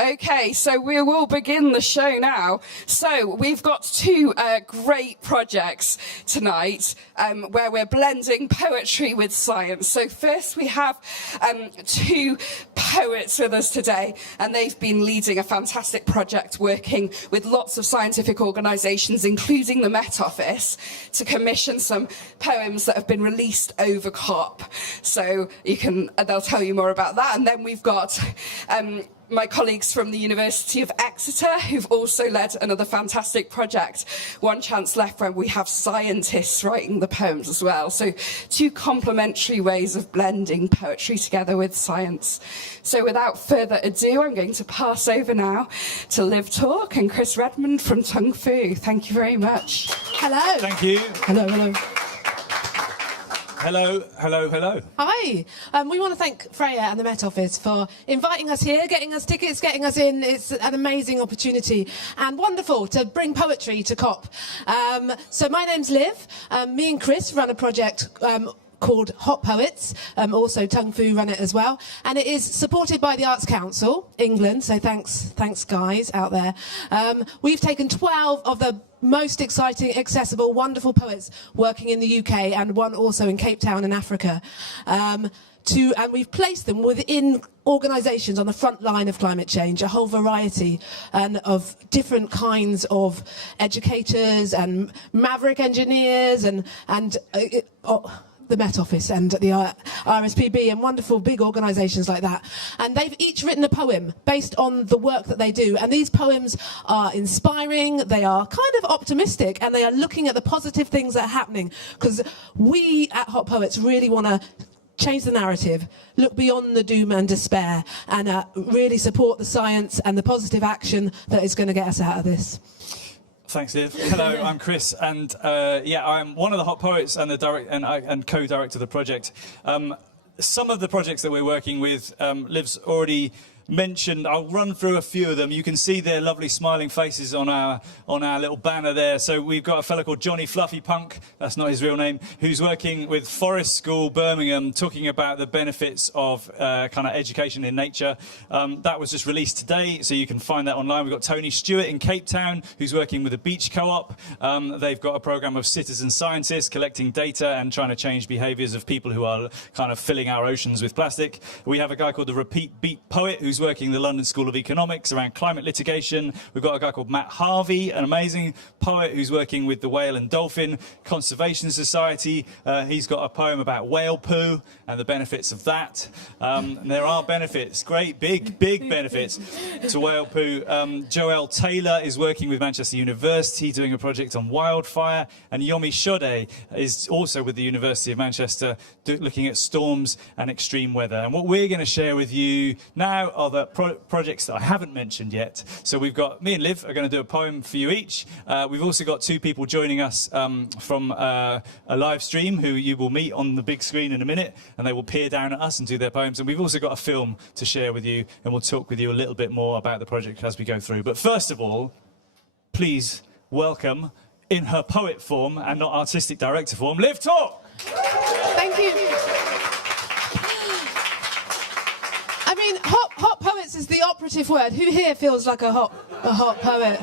Okay, so we will begin the show now. So we've got two great projects tonight where we're blending poetry with science. So first we have two poets with us today, and they've been leading a fantastic project working with lots of scientific organisations, including the Met Office, to commission some poems that have been released over COP. So they'll tell you more about that. And then we've got my colleagues from the University of Exeter, who've also led another fantastic project, One Chance Left, where we have scientists writing the poems as well. So two complementary ways of blending poetry together with science. So without further ado, I'm going to pass over now to Liv Talk and Chris Redmond from Tung Fu. Thank you very much. Hello. Thank you. Hello, hello. Hello, hello, hello. Hi. We want to thank Freya and the Met Office for inviting us here, getting us tickets, getting us in. It's an amazing opportunity and wonderful to bring poetry to COP. So my name's Liv. Me and Chris run a project called Hot Poets, also Tung Fu run it as well, and it is supported by the Arts Council England, so thanks guys out there. We've taken 12 of the most exciting, accessible, wonderful poets working in the UK, and one also in Cape Town in Africa, and we've placed them within organisations on the front line of climate change, a whole variety of different kinds of educators and maverick engineers and the Met Office and the RSPB and wonderful big organisations like that. And they've each written a poem based on the work that they do. And these poems are inspiring, they are kind of optimistic, and they are looking at the positive things that are happening. Because we at Hot Poets really want to change the narrative, look beyond the doom and despair, and really support the science and the positive action that is going to get us out of this. Thanks, Liv. Hello, I'm Chris, and I'm one of the Hot Poets and the co-director of the project. Some of the projects that we're working with, Liv's already mentioned. I'll run through a few of them. You can see their lovely smiling faces on our little banner there. So we've got a fellow called Johnny Fluffy Punk, that's not his real name, who's working with Forest School Birmingham, talking about the benefits of kind of education in nature. That was just released today, so you can find that online. We've got Tony Stewart in Cape Town, who's working with the Beach Co-op. They've got a program of citizen scientists collecting data and trying to change behaviours of people who are kind of filling our oceans with plastic. We have a guy called the Repeat Beat Poet, who's working in the London School of Economics around climate litigation. We've got a guy called Matt Harvey, an amazing poet who's working with the Whale and Dolphin Conservation Society. He's got a poem about whale poo and the benefits of that. And there are benefits, great big benefits to whale poo. Joelle Taylor is working with Manchester University doing a project on wildfire, and Yomi Shode is also with the University of Manchester looking at storms and extreme weather. And what we're going to share with you now are the projects that I haven't mentioned yet. So we've got, me and Liv are going to do a poem for you each. We've also got two people joining us from a live stream who you will meet on the big screen in a minute, and they will peer down at us and do their poems. And we've also got a film to share with you, and we'll talk with you a little bit more about the project as we go through. But first of all, please welcome, in her poet form and not artistic director form, Liv Talk. Thank you. I mean, hot poets is the operative word. Who here feels like a hot poet?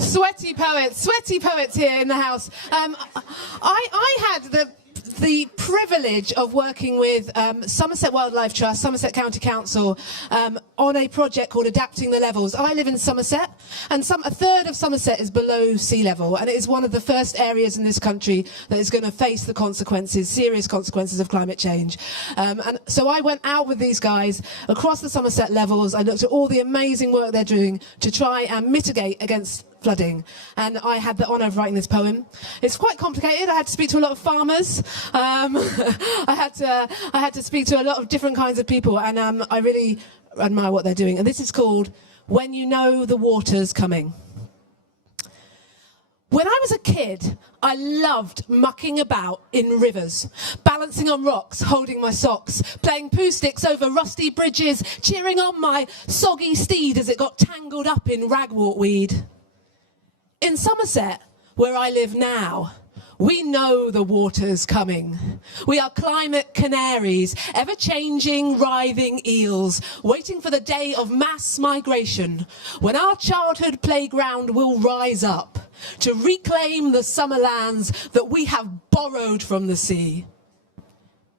Sweaty poets here in the house. I had the privilege of working with Somerset Wildlife Trust, Somerset County Council, on a project called Adapting the Levels. I live in Somerset, and a third of Somerset is below sea level, and it is one of the first areas in this country that is going to face the consequences, serious consequences of climate change. And so I went out with these guys across the Somerset levels. I looked at all the amazing work they're doing to try and mitigate against flooding, and I had the honour of writing this poem. It's quite complicated. I had to speak to a lot of farmers. I had to speak to a lot of different kinds of people, and I really admire what they're doing. And this is called When You Know the Water's Coming. When I was a kid, I loved mucking about in rivers, balancing on rocks, holding my socks, playing poo sticks over rusty bridges, cheering on my soggy steed as it got tangled up in ragwort weed. In Somerset, where I live now, We know the water's coming. We are climate canaries, ever-changing, writhing eels, waiting for the day of mass migration, when our childhood playground will rise up to reclaim the summer lands that we have borrowed from the sea.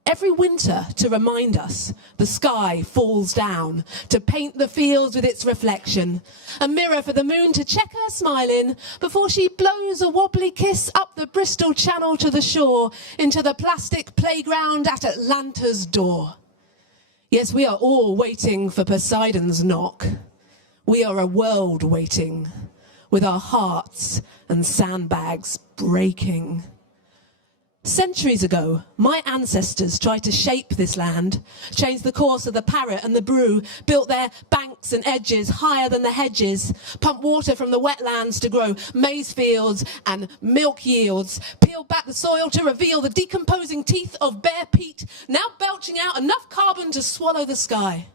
Every winter, to remind us, the sky falls down to paint the fields with its reflection, a mirror for the moon to check her smile in before she blows a wobbly kiss up the Bristol Channel to the shore into the plastic playground at Atlanta's door. Yes, we are all waiting for Poseidon's knock. We are a world waiting, with our hearts and sandbags breaking. Centuries ago, my ancestors tried to shape this land, change the course of the Parrot and the Brew, built their banks and edges higher than the hedges, pumped water from the wetlands to grow maize fields and milk yields, peeled back the soil to reveal the decomposing teeth of bare peat, now belching out enough carbon to swallow the sky.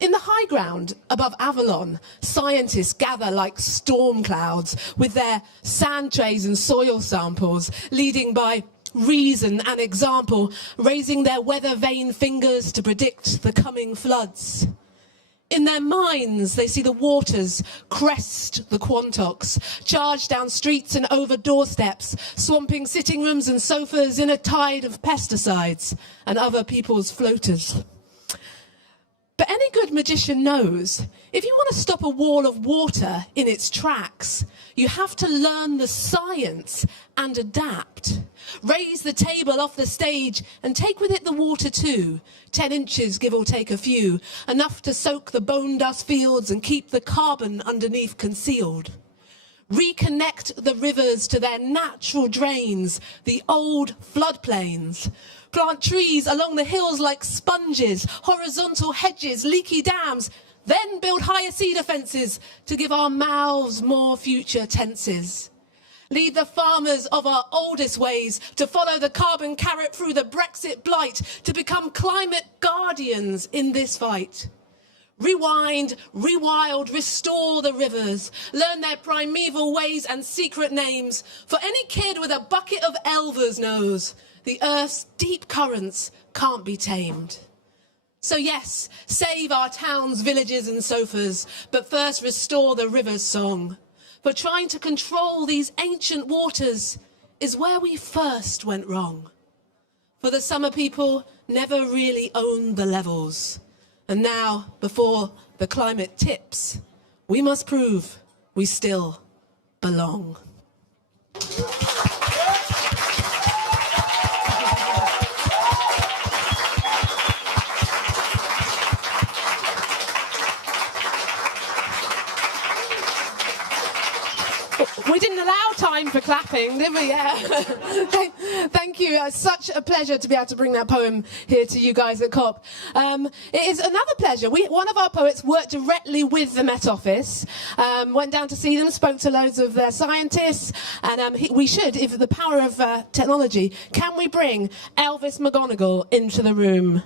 In the high ground above Avalon, scientists gather like storm clouds with their sand trays and soil samples, leading by reason and example, raising their weather-vane fingers to predict the coming floods. In their minds, they see the waters crest the Quantocks, charge down streets and over doorsteps, swamping sitting rooms and sofas in a tide of pesticides and other people's floaters. But any good magician knows, if you want to stop a wall of water in its tracks, you have to learn the science and adapt. Raise the table off the stage and take with it the water too. 10 inches, give or take a few, enough to soak the bone dust fields and keep the carbon underneath concealed. Reconnect the rivers to their natural drains, the old floodplains. Plant trees along the hills like sponges, horizontal hedges, leaky dams, then build higher cedar fences to give our mouths more future tenses. Lead the farmers of our oldest ways to follow the carbon carrot through the Brexit blight, to become climate guardians in this fight. Rewind, rewild, restore the rivers, learn their primeval ways and secret names, for any kid with a bucket of elvers knows the earth's deep currents can't be tamed. So yes, save our towns, villages and sofas, but first restore the river's song. For trying to control these ancient waters is where we first went wrong. For the summer people never really owned the levels. And now, before the climate tips, we must prove we still belong. We didn't allow time for clapping, did we? Yeah. Thank you. It's such a pleasure to be able to bring that poem here to you guys at COP. It is another pleasure. One of our poets worked directly with the Met Office, went down to see them, spoke to loads of their scientists, and we should, if the power of technology, can we bring Elvis McGonagall into the room?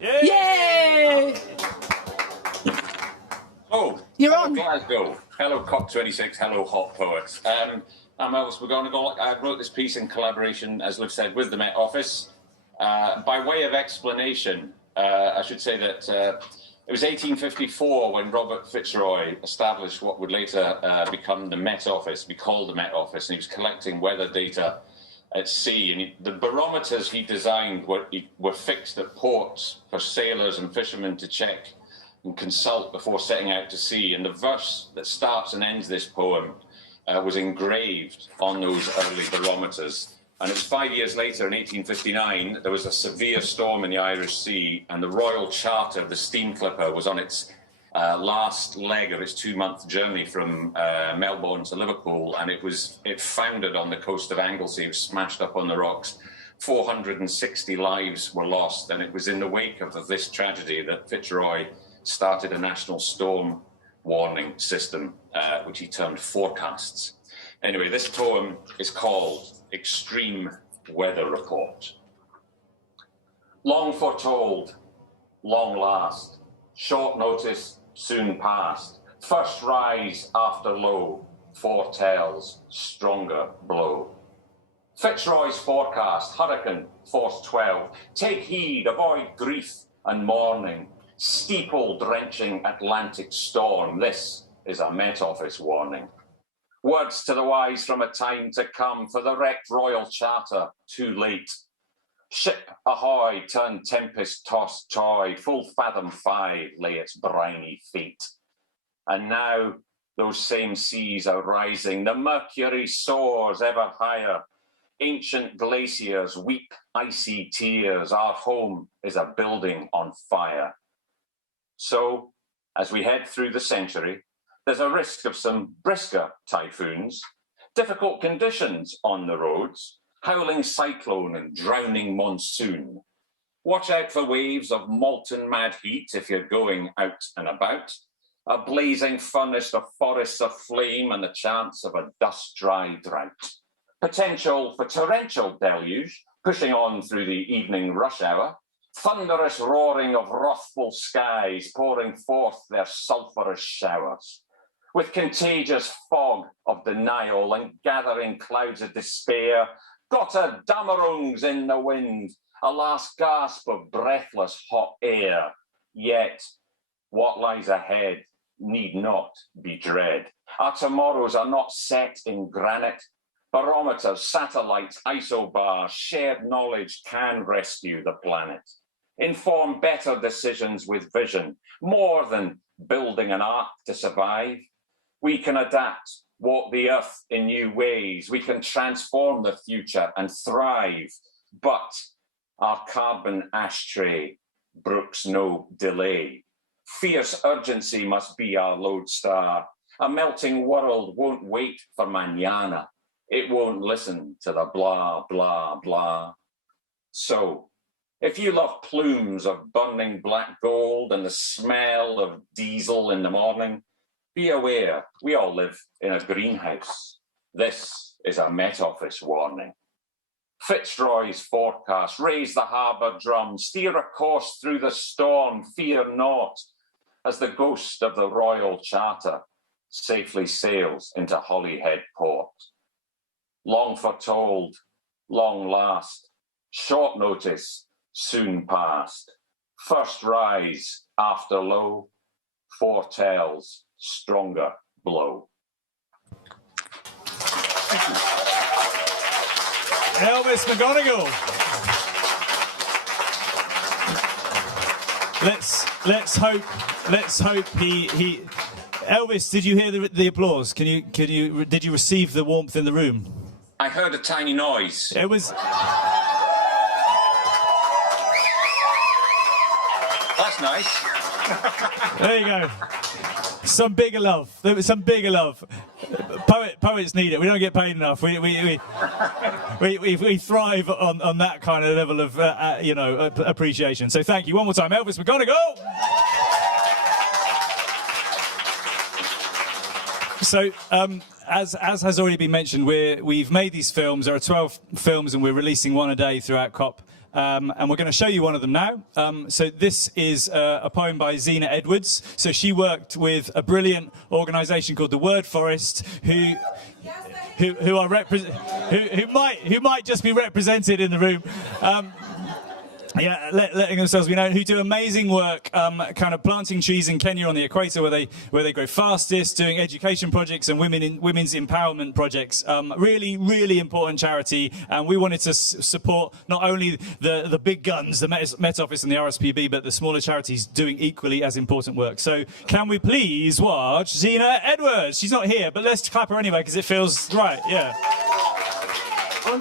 Yay! Yay! Oh, You're hello on. Glasgow. Hello COP26. Hello Hot Poets. I'm Elvis McGonagall. I wrote this piece in collaboration, as Liv said, with the Met Office. By way of explanation, I should say that it was 1854 when Robert Fitzroy established what would later become the Met Office, be called the Met Office, and he was collecting weather data at sea. And the barometers he designed were fixed at ports for sailors and fishermen to check and consult before setting out to sea. And the verse that starts and ends this poem was engraved on those early barometers. And it was 5 years later, in 1859, there was a severe storm in the Irish Sea, and the Royal Charter, the steam clipper, was on its last leg of its 2-month journey from Melbourne to Liverpool, and it foundered on the coast of Anglesey. It was smashed up on the rocks. 460 lives were lost, and it was in the wake of this tragedy that Fitzroy started a national storm warning system, which he termed forecasts. Anyway, this poem is called Extreme Weather Report. Long foretold, long last, short notice, soon past, first rise after low, foretells stronger blow. Fitzroy's forecast, hurricane, force 12. Take heed, avoid grief and mourning. Steeple drenching Atlantic storm. This is a Met Office warning. Words to the wise from a time to come, for the wrecked Royal Charter, too late. Ship ahoy, turned tempest-tossed toy, full fathom 5 lay its briny feet. And now those same seas are rising, the mercury soars ever higher. Ancient glaciers weep icy tears, our home is a building on fire. So, as we head through the century, there's a risk of some brisker typhoons, difficult conditions on the roads, howling cyclone and drowning monsoon. Watch out for waves of molten mad heat if you're going out and about, a blazing furnace of forests aflame and the chance of a dust-dry drought. Potential for torrential deluge, pushing on through the evening rush hour, thunderous roaring of wrathful skies pouring forth their sulphurous showers. With contagious fog of denial and gathering clouds of despair, Gotter dammerungs in the wind, a last gasp of breathless hot air. Yet, what lies ahead need not be dread. Our tomorrows are not set in granite. Barometers, satellites, isobars, shared knowledge can rescue the planet. Inform better decisions with vision, more than building an ark to survive. We can adapt, walk the earth in new ways. We can transform the future and thrive. But our carbon ashtray brooks no delay. Fierce urgency must be our lodestar. A melting world won't wait for mañana. It won't listen to the blah, blah, blah. So, if you love plumes of burning black gold and the smell of diesel in the morning, be aware we all live in a greenhouse. This is a Met Office warning. Fitzroy's forecast, raise the harbour drum, steer a course through the storm, fear not, as the ghost of the Royal Charter safely sails into Holyhead Port. Long foretold, long last, short notice, soon past. First rise after low, foretells stronger blow. Elvis McGonigal. Let's hope he. Elvis, did you hear the applause? Did you receive the warmth in the room? I heard a tiny noise. It was. That's nice. There you go. Some bigger love. There was some bigger love. Poets need it. We don't get paid enough. We thrive on that kind of level of appreciation. So thank you one more time, Elvis McGonigal. So as has already been mentioned, we've made these films. There are 12 films, and we're releasing one a day throughout COP. And we're going to show you one of them now. So this is a poem by Zena Edwards. So she worked with a brilliant organisation called the Word Forest, who might just be represented in the room. Letting themselves be known, who do amazing work, kind of planting trees in Kenya on the equator where they grow fastest, doing education projects and women's empowerment projects. Really, really important charity, and we wanted to support not only the big guns, the Met Office and the RSPB, but the smaller charities doing equally as important work. So can we please watch Zena Edwards? She's not here, but let's clap her anyway because it feels right. Yeah. On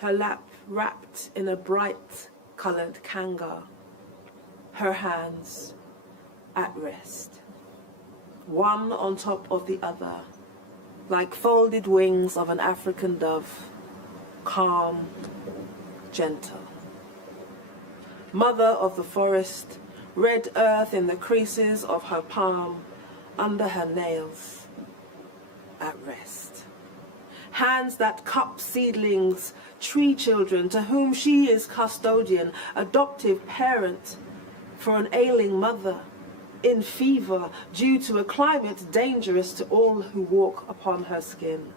her lap wrapped in a bright-coloured kanga, her hands at rest, one on top of the other, like folded wings of an African dove, calm, gentle. Mother of the forest, red earth in the creases of her palm, under her nails, at rest. Hands that cup seedlings, tree children to whom she is custodian, adoptive parent for an ailing mother, in fever due to a climate dangerous to all who walk upon her skin.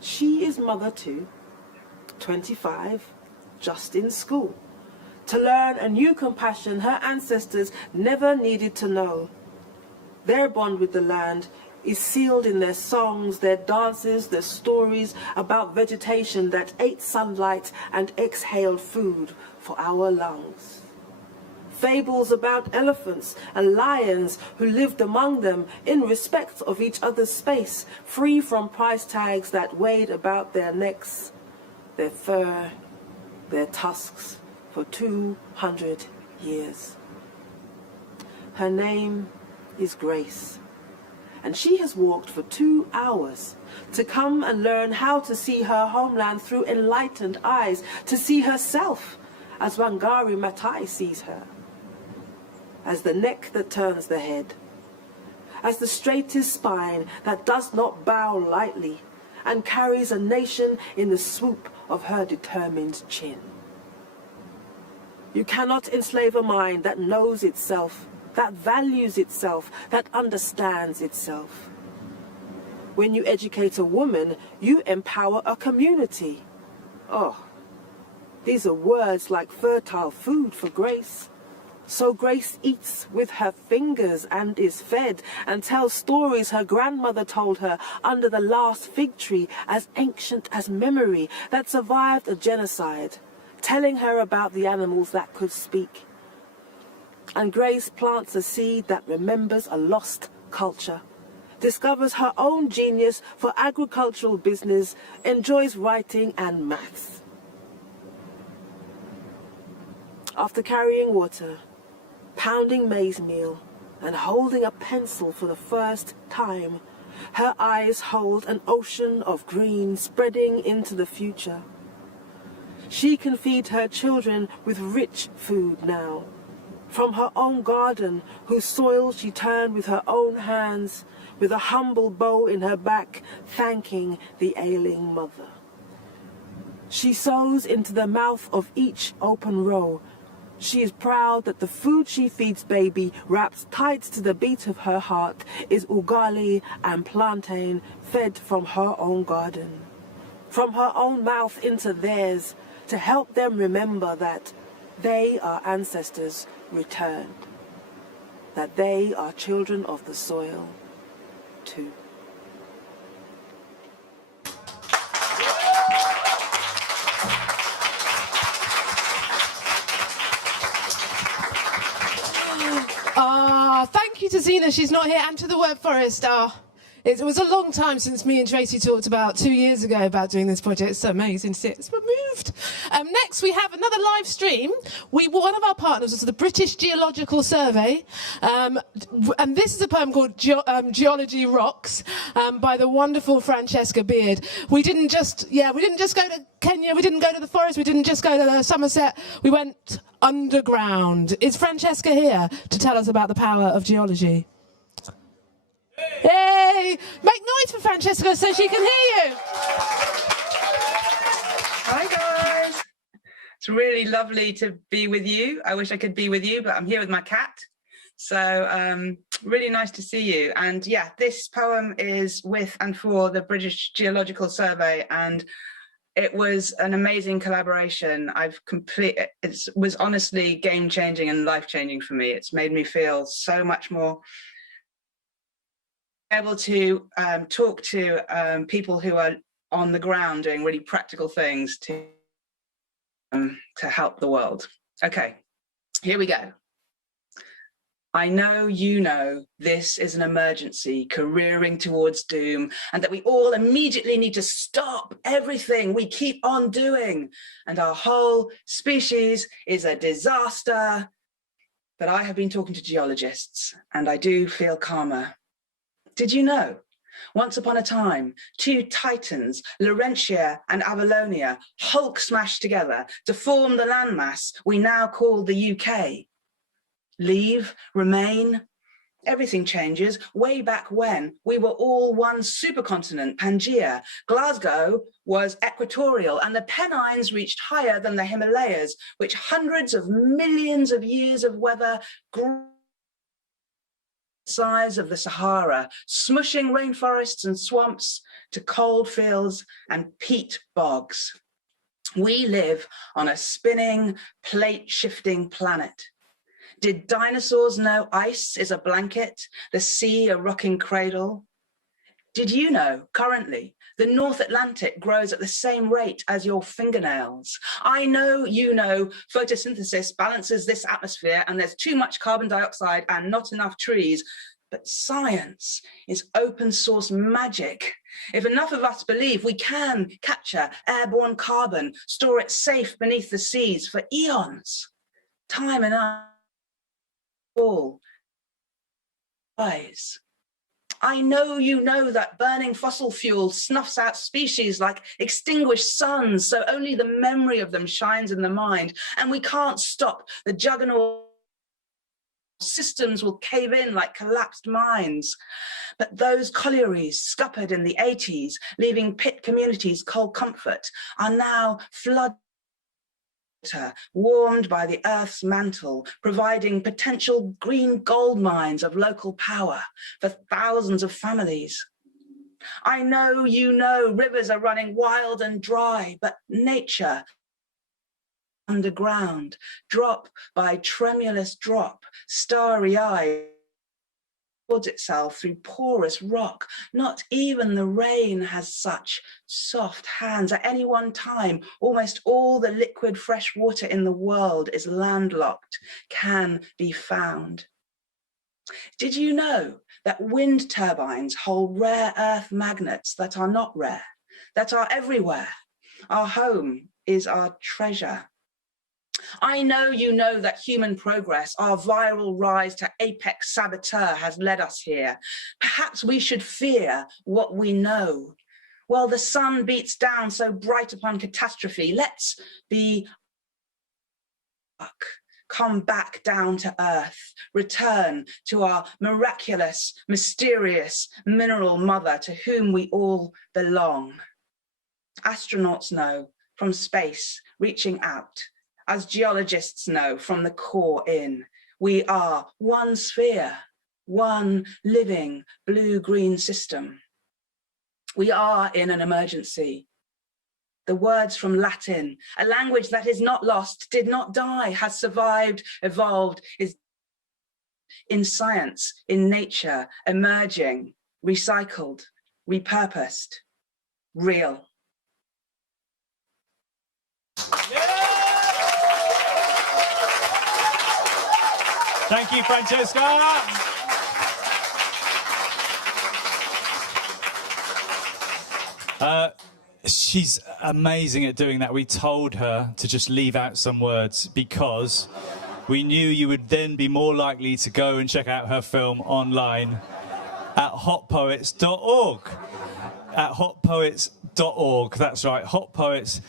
She is mother to 25, just in school, to learn a new compassion her ancestors never needed to know. Their bond with the land is sealed in their songs, their dances, their stories about vegetation that ate sunlight and exhaled food for our lungs. Fables about elephants and lions who lived among them in respect of each other's space, free from price tags that weighed about their necks, their fur, their tusks for 200 years. Her name is Grace, and she has walked for 2 hours to come and learn how to see her homeland through enlightened eyes, to see herself as Wangari Maathai sees her, as the neck that turns the head, as the straightest spine that does not bow lightly and carries a nation in the swoop of her determined chin. You cannot enslave a mind that knows itself, that values itself, that understands itself. When you educate a woman, you empower a community. Oh, these are words like fertile food for Grace. So Grace eats with her fingers and is fed and tells stories her grandmother told her under the last fig tree, as ancient as memory, that survived a genocide, telling her about the animals that could speak. And Grace plants a seed that remembers a lost culture, discovers her own genius for agricultural business, enjoys writing and maths. After carrying water, pounding maize meal, and holding a pencil for the first time, her eyes hold an ocean of green spreading into the future. She can feed her children with rich food now, from her own garden, whose soil she turned with her own hands, with a humble bow in her back, thanking the ailing mother. She sows into the mouth of each open row. She is proud that the food she feeds baby, wrapped tight to the beat of her heart, is ugali and plantain fed from her own garden, from her own mouth into theirs, to help them remember that they are ancestors returned, that they are children of the soil too. Thank you to Zena, she's not here, and to the Web Forest. It was a long time since me and Tracy talked about 2 years ago about doing this project. It's so amazing to see it's moved. Next, we have another live stream. One of our partners was the British Geological Survey, and this is a poem called Geology Rocks by the wonderful Francesca Beard. We didn't just go to Kenya, we didn't go to the forest, we didn't just go to Somerset, we went underground. Is Francesca here to tell us about the power of geology? Yay! Make noise for Francesca so she can hear you. Hi guys. It's really lovely to be with you. I wish I could be with you, but I'm here with my cat. So really nice to see you. And yeah, this poem is with and for the British Geological Survey, and it was an amazing collaboration. It was honestly game-changing and life-changing for me. It's made me feel so much more able to talk to people who are on the ground doing really practical things to help the world. Okay, here we go. I know you know this is an emergency careering towards doom, and that we all immediately need to stop everything we keep on doing, and our whole species is a disaster. But I have been talking to geologists, and I do feel calmer. Did you know? Once upon a time, two titans, Laurentia and Avalonia, Hulk smashed together to form the landmass we now call the UK. Leave, remain, everything changes. Way back when, we were all one supercontinent, Pangaea. Glasgow was equatorial, and the Pennines reached higher than the Himalayas, which hundreds of millions of years of weather grew size of the Sahara, smushing rainforests and swamps to coal fields and peat bogs. We live on a spinning, plate-shifting planet. Did dinosaurs know ice is a blanket, the sea a rocking cradle? Did you know, currently, the North Atlantic grows at the same rate as your fingernails? I know you know photosynthesis balances this atmosphere and there's too much carbon dioxide and not enough trees, but science is open source magic. If enough of us believe we can capture airborne carbon, store it safe beneath the seas for eons, time enough, all rise. I know you know that burning fossil fuel snuffs out species like extinguished suns, so only the memory of them shines in the mind, and we can't stop the juggernaut. Systems will cave in like collapsed mines. But those collieries scuppered in the 80s, leaving pit communities cold comfort, are now flooded, warmed by the earth's mantle, providing potential green gold mines of local power for thousands of families. I know you know rivers are running wild and dry, but nature underground, drop by tremulous drop, starry-eyed, towards itself through porous rock. Not even the rain has such soft hands. At any one time, almost all the liquid fresh water in the world is landlocked, can be found. Did you know that wind turbines hold rare earth magnets that are not rare, that are everywhere? Our home is our treasure. I know you know that human progress, our viral rise to apex saboteur, has led us here. Perhaps we should fear what we know. Well, the sun beats down so bright upon catastrophe. Let's be come back down to earth, return to our miraculous, mysterious mineral mother to whom we all belong. Astronauts know from space reaching out, as geologists know from the core in. We are one sphere, one living blue-green system. We are in an emergency. The words from Latin, a language that is not lost, did not die, has survived, evolved, is in science, in nature, emerging, recycled, repurposed, real. Thank you, Francesca. She's amazing at doing that. We told her to just leave out some words because we knew you would then be more likely to go and check out her film online at hotpoets.org. At hotpoets.org, that's right, hotpoets.org.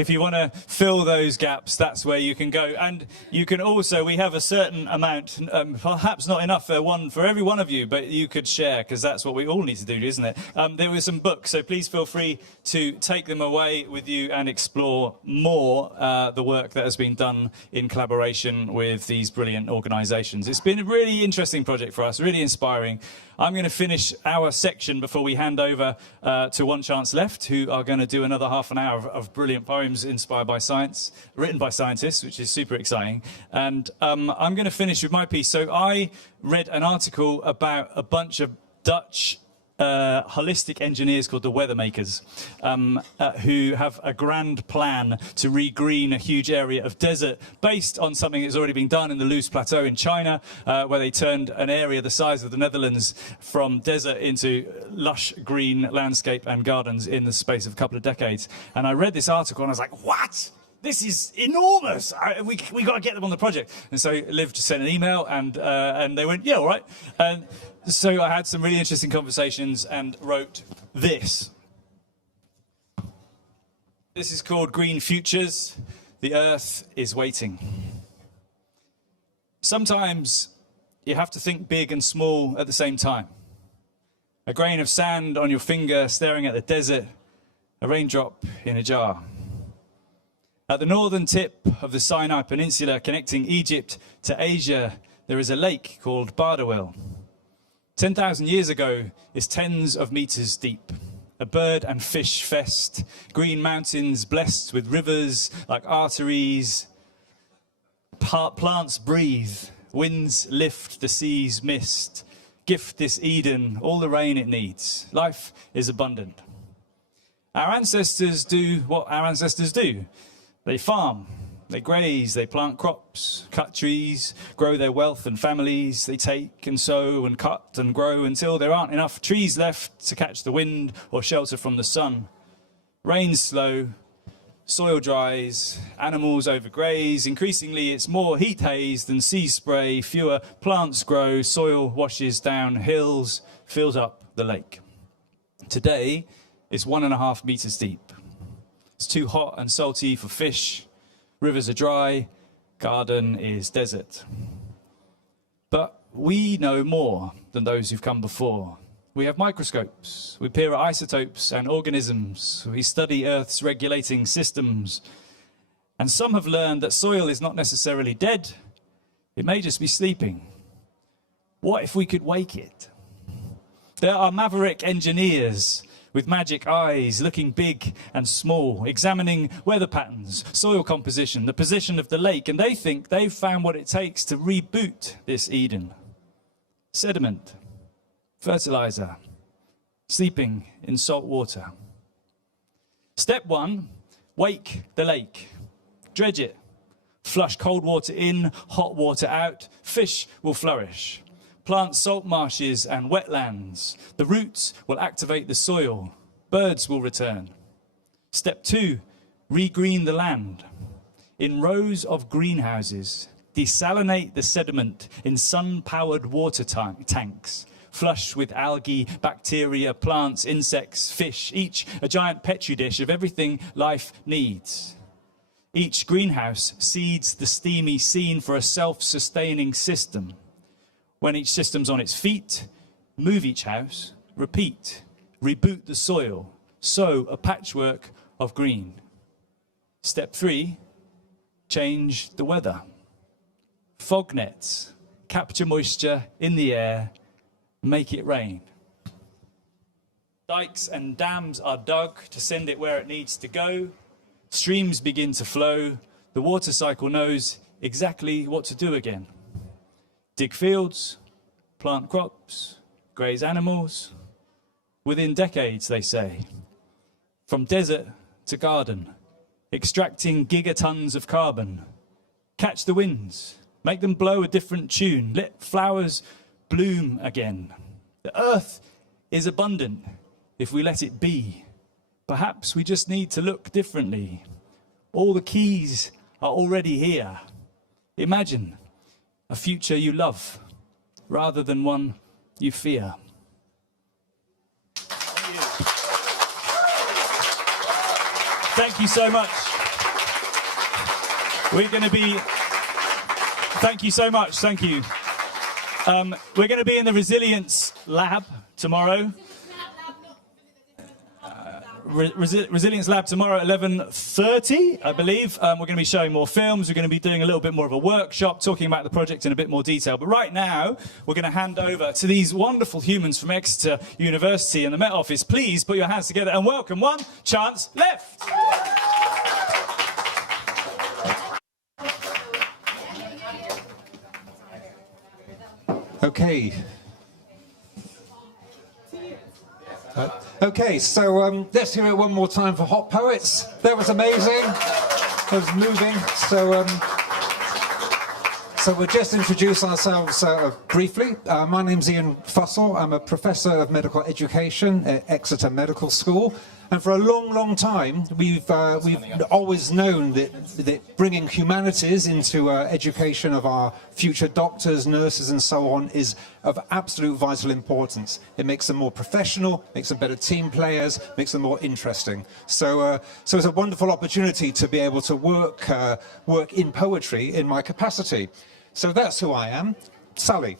If you want to fill those gaps, that's where you can go. And you can also, we have a certain amount, perhaps not enough for one for every one of you, but you could share, because that's what we all need to do, isn't it? There were some books, so please feel free to take them away with you and explore more the work that has been done in collaboration with these brilliant organisations. It's been a really interesting project for us, really inspiring. I'm going to finish our section before we hand over to One Chance Left, who are going to do another half an hour of brilliant poems inspired by science, written by scientists, which is super exciting. And I'm going to finish with my piece. So I read an article about a bunch of Dutch holistic engineers called the Weathermakers, who have a grand plan to regreen a huge area of desert based on something that's already been done in the Loose Plateau in China, where they turned an area the size of the Netherlands from desert into lush green landscape and gardens in the space of a couple of decades. And I read this article and I was like, what? This is enormous. We got to get them on the project. And so Liv just sent an email and they went, yeah, all right. So I had some really interesting conversations and wrote this. This is called Green Futures. The Earth is Waiting. Sometimes you have to think big and small at the same time. A grain of sand on your finger staring at the desert, a raindrop in a jar. At the northern tip of the Sinai Peninsula connecting Egypt to Asia, there is a lake called Bardowell. 10,000 years ago, it's tens of meters deep. A bird and fish fest, green mountains blessed with rivers like arteries. Plants breathe, winds lift the sea's mist. Gift this Eden all the rain it needs. Life is abundant. Our ancestors do what our ancestors do. They farm, they graze, they plant crops, cut trees, grow their wealth and families. They take and sow and cut and grow until there aren't enough trees left to catch the wind or shelter from the sun. Rain's slow, soil dries, animals overgraze. Increasingly, it's more heat haze than sea spray. Fewer plants grow, soil washes down hills, fills up the lake. Today, it's 1.5 meters deep. It's too hot and salty for fish. Rivers are dry. Garden is desert. But we know more than those who've come before. We have microscopes. We peer at isotopes and organisms. We study Earth's regulating systems. And some have learned that soil is not necessarily dead. It may just be sleeping. What if we could wake it? There are maverick engineers with magic eyes, looking big and small, examining weather patterns, soil composition, the position of the lake, and they think they've found what it takes to reboot this Eden. Sediment, fertilizer, sleeping in salt water. Step 1, wake the lake. Dredge it. Flush cold water in, hot water out. Fish will flourish. Plant salt marshes and wetlands. The roots will activate the soil. Birds will return. Step 2, regreen the land. In rows of greenhouses, desalinate the sediment in sun-powered water tanks. Flush with algae, bacteria, plants, insects, fish, each a giant petri dish of everything life needs. Each greenhouse seeds the steamy scene for a self-sustaining system. When each system's on its feet, move each house, repeat, reboot the soil, sow a patchwork of green. Step 3, change the weather. Fog nets, capture moisture in the air, make it rain. Dikes and dams are dug to send it where it needs to go. Streams begin to flow. The water cycle knows exactly what to do again. Dig fields, plant crops, graze animals. Within decades, they say. From desert to garden, extracting gigatons of carbon. Catch the winds, make them blow a different tune. Let flowers bloom again. The earth is abundant if we let it be. Perhaps we just need to look differently. All the keys are already here. Imagine a future you love rather than one you fear. Thank you so much. We're going to be... Thank you so much. Thank you. We're going to be in the Resilience Lab tomorrow. Resilience Lab tomorrow at 11:30, I believe. We're going to be showing more films. We're going to be doing a little bit more of a workshop, talking about the project in a bit more detail. But right now, we're going to hand over to these wonderful humans from Exeter University and the Met Office. Please put your hands together and welcome One Chance Left. Okay. Okay, so let's hear it one more time for Hot Poets. That was amazing. That was moving. So we'll just introduce ourselves briefly. My name's Ian Fussell. I'm a professor of medical education at Exeter Medical School. And for a long, long time, we've always known that bringing humanities into education of our future doctors, nurses, and so on is of absolute vital importance. It makes them more professional, makes them better team players, makes them more interesting. So it's a wonderful opportunity to be able to work in poetry in my capacity. So that's who I am. Sally.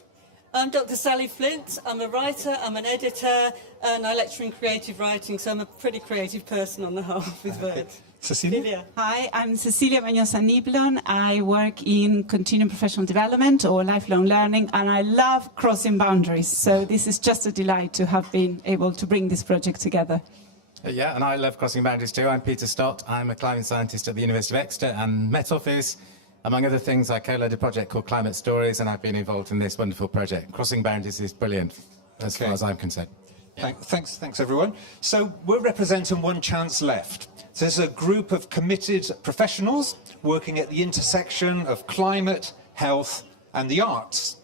I'm Dr. Sally Flint. I'm a writer, I'm an editor, and I lecture in creative writing, so I'm a pretty creative person on the whole with words. Cecilia? Hi, I'm Cecilia Bañosa-Niblon. I work in continuing professional development or lifelong learning, and I love crossing boundaries. So this is just a delight to have been able to bring this project together. Yeah, and I love crossing boundaries too. I'm Peter Stott. I'm a climate scientist at the University of Exeter and Met Office. Among other things, I co-led a project called Climate Stories, and I've been involved in this wonderful project. Crossing boundaries is brilliant, as far as I'm concerned. Thanks, everyone. So we're representing One Chance Left. So this is a group of committed professionals working at the intersection of climate, health, and the arts.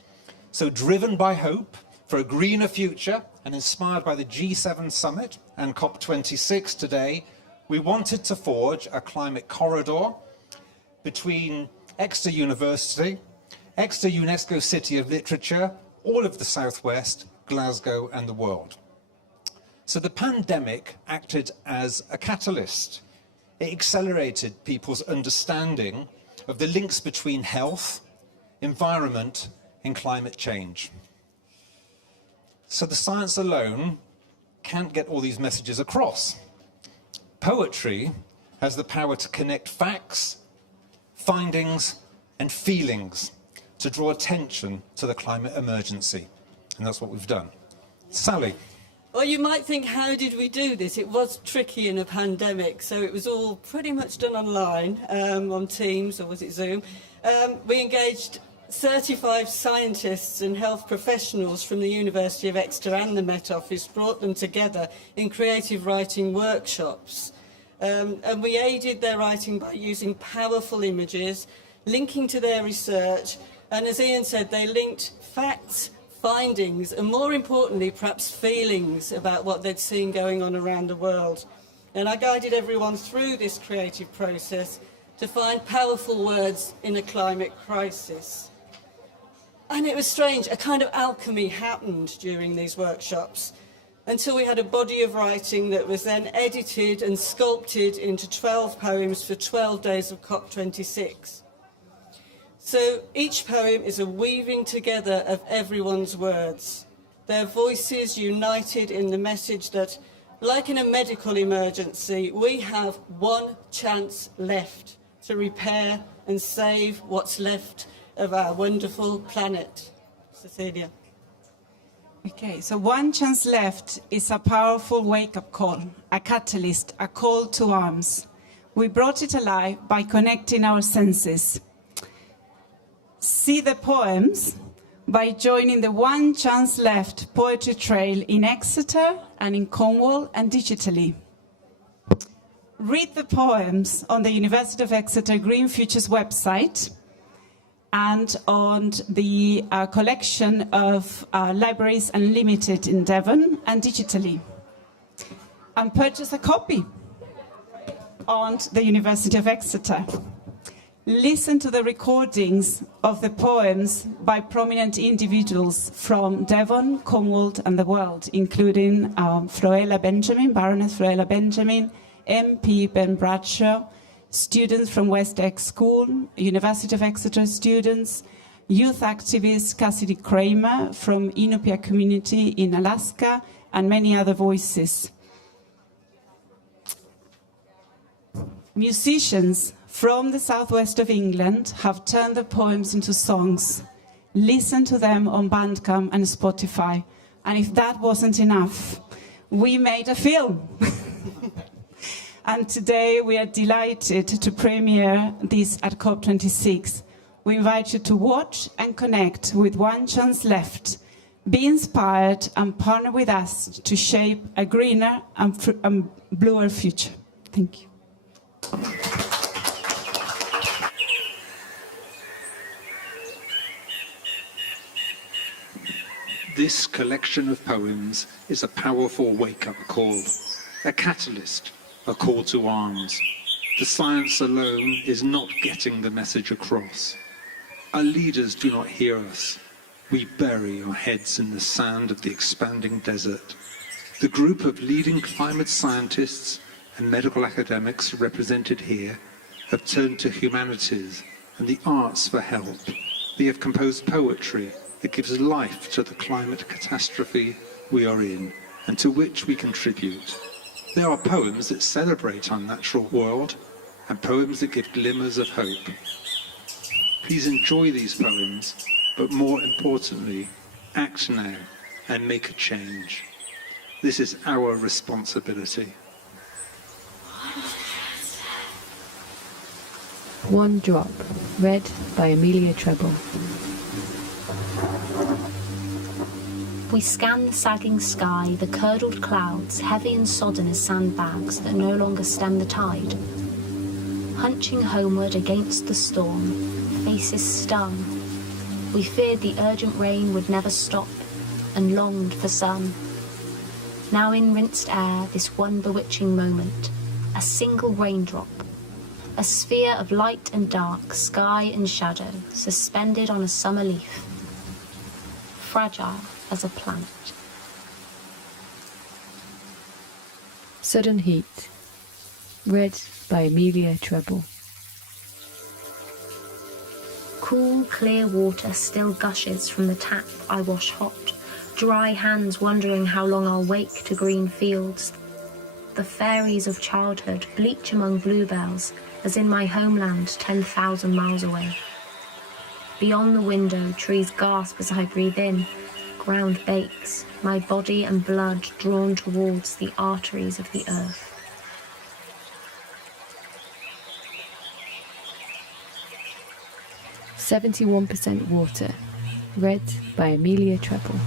So driven by hope for a greener future and inspired by the G7 summit and COP26 today, we wanted to forge a climate corridor between Exeter University, Exeter UNESCO City of Literature, all of the Southwest, Glasgow, and the world. So the pandemic acted as a catalyst. It accelerated people's understanding of the links between health, environment, and climate change. So the science alone can't get all these messages across. Poetry has the power to connect facts, findings, and feelings to draw attention to the climate emergency. And that's what we've done. Sally. Well, you might think, how did we do this? It was tricky in a pandemic, so it was all pretty much done online, on Teams, or was it Zoom? We engaged 35 scientists and health professionals from the University of Exeter and the Met Office, brought them together in creative writing workshops. And we aided their writing by using powerful images, linking to their research, and as Ian said, they linked facts, findings, and more importantly, perhaps feelings about what they'd seen going on around the world. And I guided everyone through this creative process to find powerful words in a climate crisis. And it was strange, a kind of alchemy happened during these workshops until we had a body of writing that was then edited and sculpted into 12 poems for 12 days of COP26. So each poem is a weaving together of everyone's words, their voices united in the message that, like in a medical emergency, we have one chance left to repair and save what's left of our wonderful planet. Cecilia. Okay, so One Chance Left is a powerful wake-up call, a catalyst, a call to arms. We brought it alive by connecting our senses. See the poems by joining the One Chance Left poetry trail in Exeter and in Cornwall and digitally. Read the poems on the University of Exeter Green Futures website and on the collection of Libraries Unlimited in Devon and digitally. And purchase a copy on the University of Exeter. Listen to the recordings of the poems by prominent individuals from Devon, Cornwall, and the world, including Floella Benjamin, Baroness Floella Benjamin, MP Ben Bradshaw, students from West Ex School, University of Exeter students, youth activist Cassidy Kramer from Inupiaq community in Alaska, and many other voices. Musicians from the southwest of England have turned the poems into songs. Listen to them on Bandcamp and Spotify. And if that wasn't enough, we made a film. And today we are delighted to premiere this at COP26. We invite you to watch and connect with One Chance Left. Be inspired and partner with us to shape a greener and bluer future. Thank you. This collection of poems is a powerful wake-up call, a catalyst, a call to arms. The science alone is not getting the message across. Our leaders do not hear us. We bury our heads in the sand of the expanding desert. The group of leading climate scientists and medical academics represented here have turned to humanities and the arts for help. They have composed poetry that gives life to the climate catastrophe we are in and to which we contribute. There are poems that celebrate our natural world and poems that give glimmers of hope. Please enjoy these poems, but more importantly, act now and make a change. This is our responsibility. One Drop, read by Amelia Treble. We scan the sagging sky, the curdled clouds, heavy and sodden as sandbags that no longer stem the tide. Hunching homeward against the storm, faces stung. We feared the urgent rain would never stop, and longed for sun. Now in rinsed air, this one bewitching moment, a single raindrop, a sphere of light and dark, sky and shadow, suspended on a summer leaf, fragile as a planet. Sudden Heat, read by Amelia Treble. Cool, clear water still gushes from the tap I wash hot, dry hands wondering how long I'll wake to green fields. The fairies of childhood bleach among bluebells, as in my homeland 10,000 miles away. Beyond the window, trees gasp as I breathe in. Ground bakes, my body and blood drawn towards the arteries of the earth. "71% Water, read by Amelia Treble.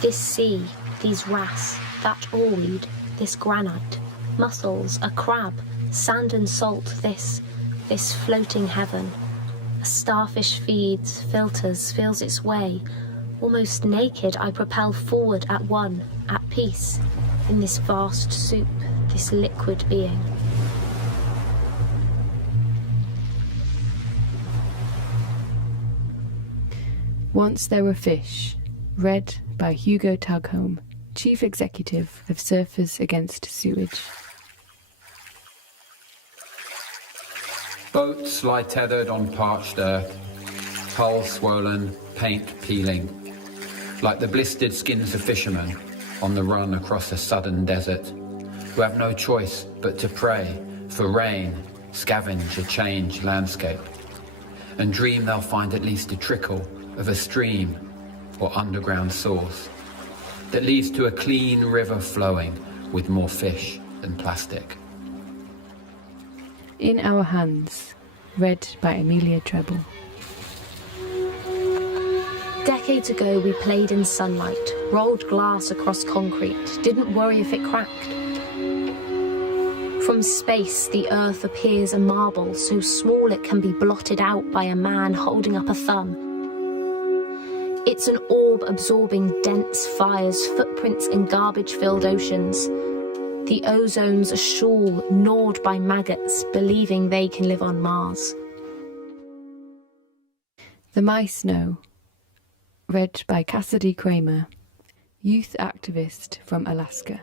This sea, these wrasse, that oarweed, this granite, mussels, a crab, sand and salt, this floating heaven. A starfish feeds, filters, feels its way. Almost naked, I propel forward at one, at peace, in this vast soup, this liquid being. Once There Were Fish, read by Hugo Tagholm, Chief Executive of Surfers Against Sewage. Boats lie tethered on parched earth, hull swollen, paint peeling, like the blistered skins of fishermen on the run across a sudden desert, who have no choice but to pray for rain, scavenge a changed landscape, and dream they'll find at least a trickle of a stream or underground source that leads to a clean river flowing with more fish than plastic. In Our Hands, read by Amelia Treble. Decades ago, we played in sunlight, rolled glass across concrete, didn't worry if it cracked. From space, the earth appears a marble so small it can be blotted out by a man holding up a thumb. It's an orb absorbing dense fires, footprints in garbage-filled oceans. The ozone's a shawl gnawed by maggots, believing they can live on Mars. The Mice Know, read by Cassidy Kramer, youth activist from Alaska.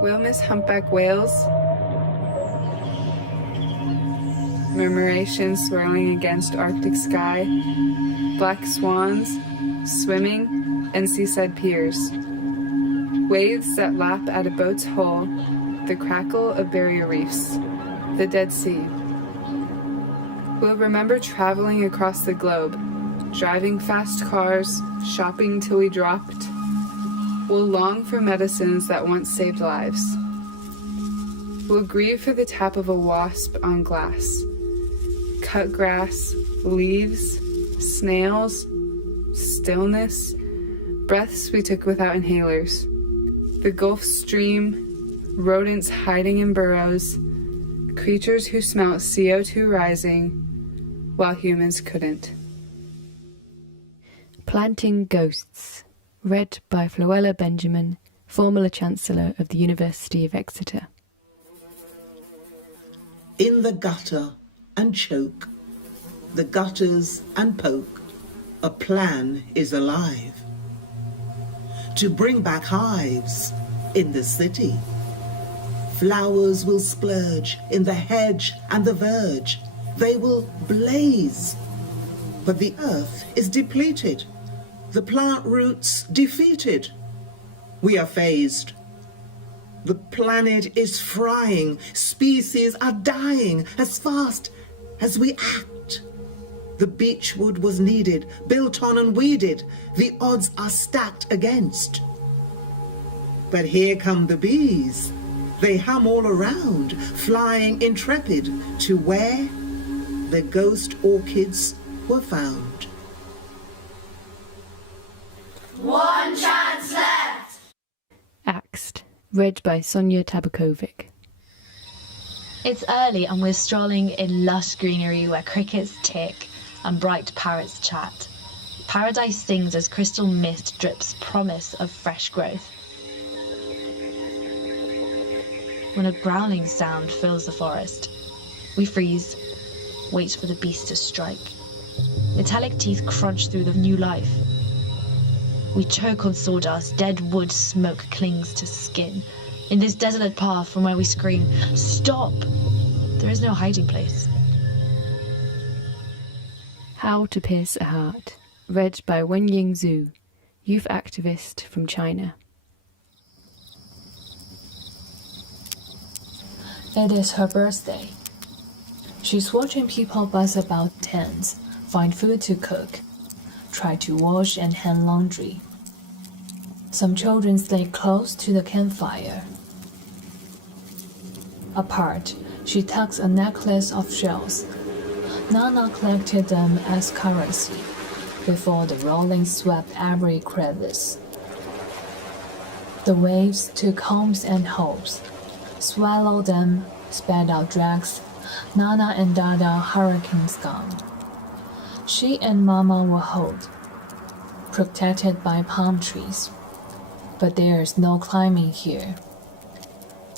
Will miss humpback whales. Murmuration swirling against Arctic sky. Black swans swimming and seaside piers. Waves that lap at a boat's hull. The crackle of barrier reefs. The Dead Sea. We'll remember traveling across the globe, driving fast cars, shopping till we dropped. We'll long for medicines that once saved lives. We'll grieve for the tap of a wasp on glass. Cut grass, leaves, snails, stillness, breaths we took without inhalers. The Gulf Stream, rodents hiding in burrows, creatures who smelt CO2 rising while humans couldn't. Planting Ghosts, read by Floella Benjamin, former Chancellor of the University of Exeter. In the gutter and choke, the gutters and poke, a plan is alive. To bring back hives in the city. Flowers will splurge in the hedge and the verge, they will blaze. But the earth is depleted, the plant roots defeated. We are phased. The planet is frying, species are dying as fast as we act. The beechwood was needed, built on and weeded. The odds are stacked against. But here come the bees. They hum all around, flying intrepid to where the ghost orchids were found. One chance left. Axed, read by Sonia Tabakovic. It's early and we're strolling in lush greenery where crickets tick and bright parrots chat. Paradise sings as crystal mist drips promise of fresh growth. When a growling sound fills the forest, we freeze, wait for the beast to strike. Metallic teeth crunch through the new life. We choke on sawdust, dead wood smoke clings to skin. In this desolate path from where we scream, stop! There is no hiding place. How to Pierce a Heart, read by Wenying Zhu, youth activist from China. It is her birthday. She's watching people buzz about tents, find food to cook, try to wash and hang laundry. Some children stay close to the campfire. Apart, she tucks a necklace of shells. Nana collected them as currency before the rolling swept every crevice. The waves took homes and hopes, swallowed them, spat out drags. Nana and Dada hurricanes gone. She and Mama were held, protected by palm trees. But there's no climbing here.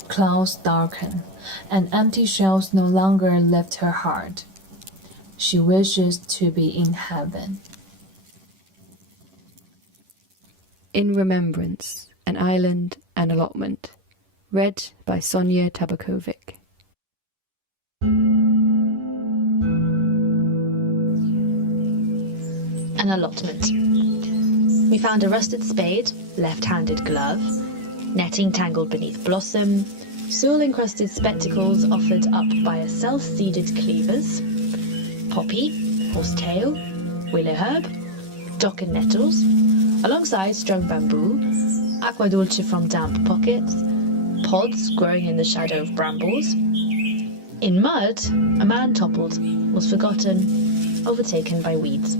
Clouds darken, and empty shells no longer lift her heart. She wishes to be in heaven. In Remembrance, An Island, an Allotment, read by Sonia Tabakovic. An allotment. We found a rusted spade, left-handed glove, netting tangled beneath blossom, soil-encrusted spectacles offered up by a self-seeded cleavers, poppy, horsetail, willow herb, dock and nettles, alongside strung bamboo, aqua dulce from damp pockets, pods growing in the shadow of brambles. In mud, a man toppled, was forgotten, overtaken by weeds.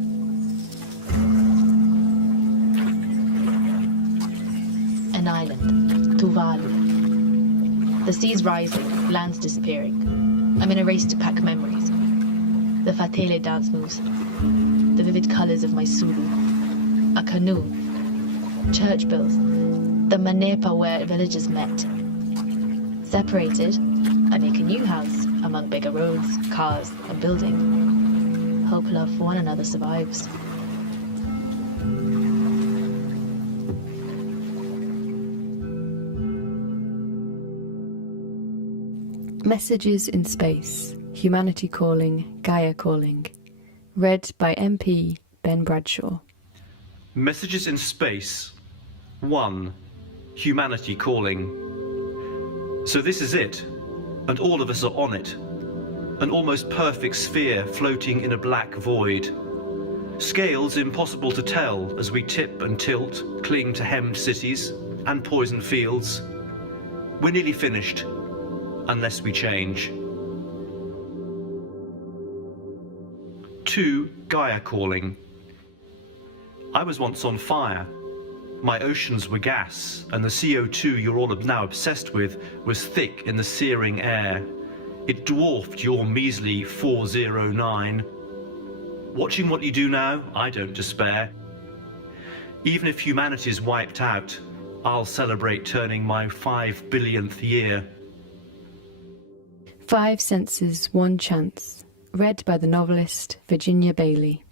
An island, Tuvalu. The sea's rising, land's disappearing. I'm in a race to pack memories. The fatele dance moves, the vivid colours of my Sulu, a canoe, church bells, the manepa where villagers met. Separated, I make a new house among bigger roads, cars, and building. Hope love for one another survives. Messages in Space, Humanity Calling, Gaia Calling, read by MP Ben Bradshaw. Messages in Space. 1. Humanity Calling. So this is it, and all of us are on it. An almost perfect sphere floating in a black void. Scales impossible to tell as we tip and tilt, cling to hemmed cities and poisoned fields. We're nearly finished, unless we change. 2. Gaia Calling. I was once on fire. My oceans were gas, and the CO2 you're all now obsessed with was thick in the searing air. It dwarfed your measly 409. Watching what you do now, I don't despair. Even if humanity's wiped out, I'll celebrate turning my 5 billionth year. 5 Senses, One Chance, read by the novelist Virginia Bailey.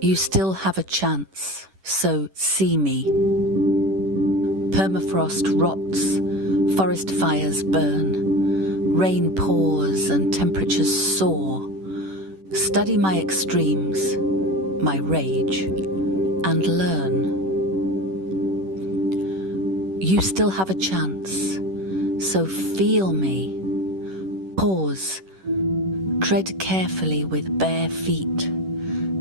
You still have a chance, so see me. Permafrost rots, forest fires burn, rain pours and temperatures soar. Study my extremes, my rage, and learn. You still have a chance, so feel me. Pause, tread carefully with bare feet.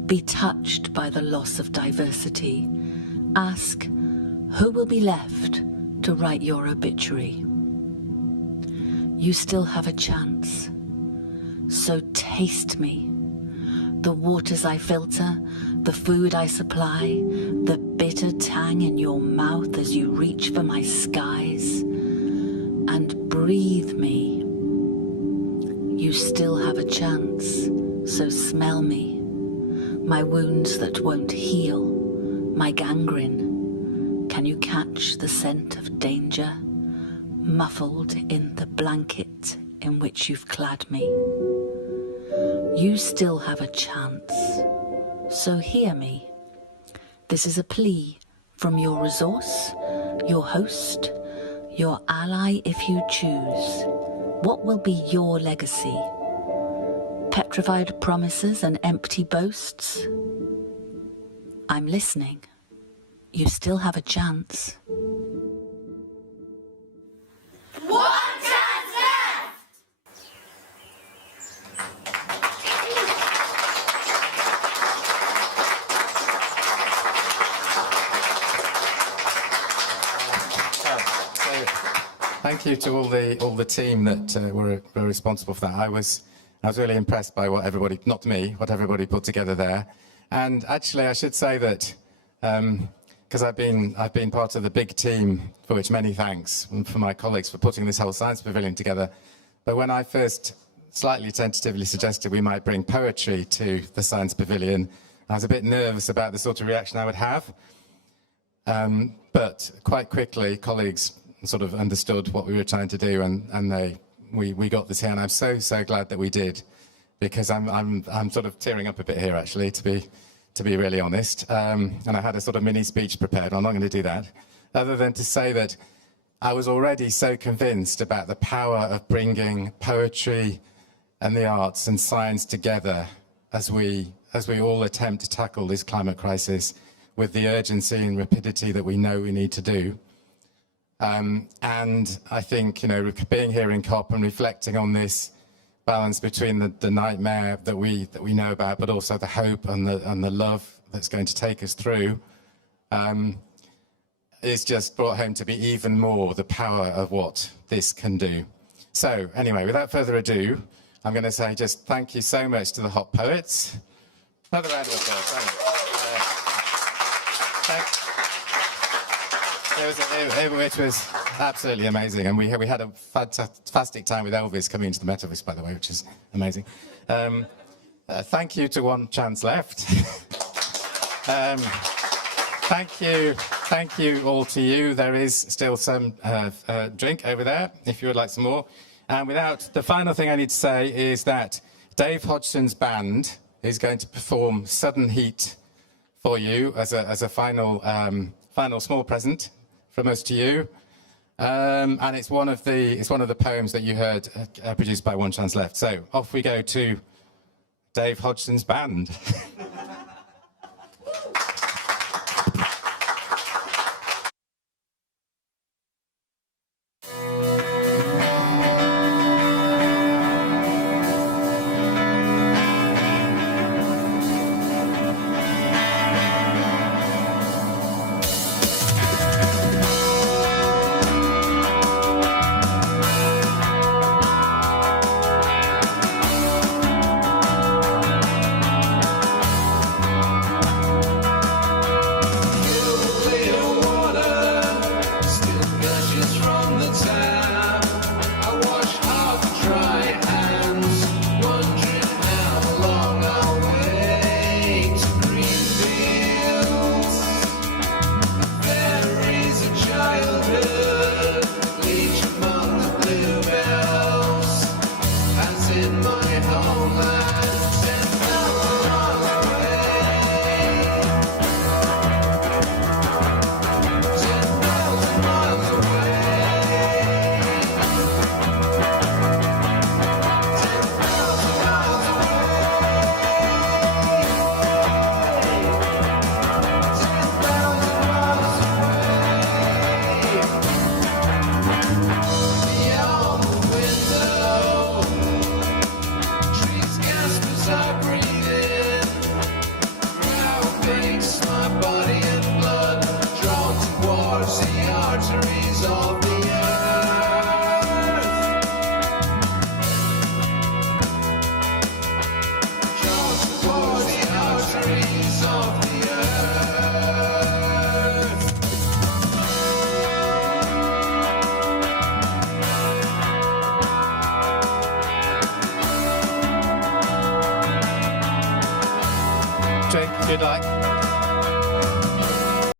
Be touched by the loss of diversity. Ask, who will be left to write your obituary? You still have a chance, so taste me. The waters I filter, the food I supply, the bitter tang in your mouth as you reach for my skies. And breathe me. You still have a chance, so smell me. My wounds that won't heal, my gangrene. Can you catch the scent of danger, muffled in the blanket in which you've clad me? You still have a chance, so hear me. This is a plea from your resource, your host, your ally if you choose. What will be your legacy? Petrified promises and empty boasts? I'm listening. You still have a chance. One chance left! Thank you to all the team that were responsible for that. I was really impressed by what everybody, not me, what everybody put together there. And actually, I should say that because I've been part of the big team, for which many thanks for my colleagues for putting this whole science pavilion together. But when I first slightly tentatively suggested we might bring poetry to the science pavilion, I was a bit nervous about the sort of reaction I would have. But quite quickly, colleagues sort of understood what we were trying to do, and we got this here, and I'm so glad that we did, because I'm sort of tearing up a bit here actually, to be really honest. And I had a sort of mini speech prepared. I'm not going to do that, other than to say that I was already so convinced about the power of bringing poetry and the arts and science together as we all attempt to tackle this climate crisis with the urgency and rapidity that we know we need to do. And I think, being here in COP and reflecting on this balance between the nightmare that we know about, but also the hope and the love that's going to take us through, is just brought home to me even more the power of what this can do. So anyway, without further ado, I'm going to say just thank you so much to the Hot Poets. Another round of applause. It was absolutely amazing, and we had a fantastic time with Elvis coming into the Met Office, by the way, which is amazing. Thank you to One Chance Left. Thank you all to you. There is still some drink over there, if you would like some more. And the final thing I need to say is that Dave Hodgson's band is going to perform Sudden Heat for you as a final small present from us to you, and it's one of the poems that you heard produced by One Chance Left. So off we go to Dave Hodgson's band. drink if you'd like.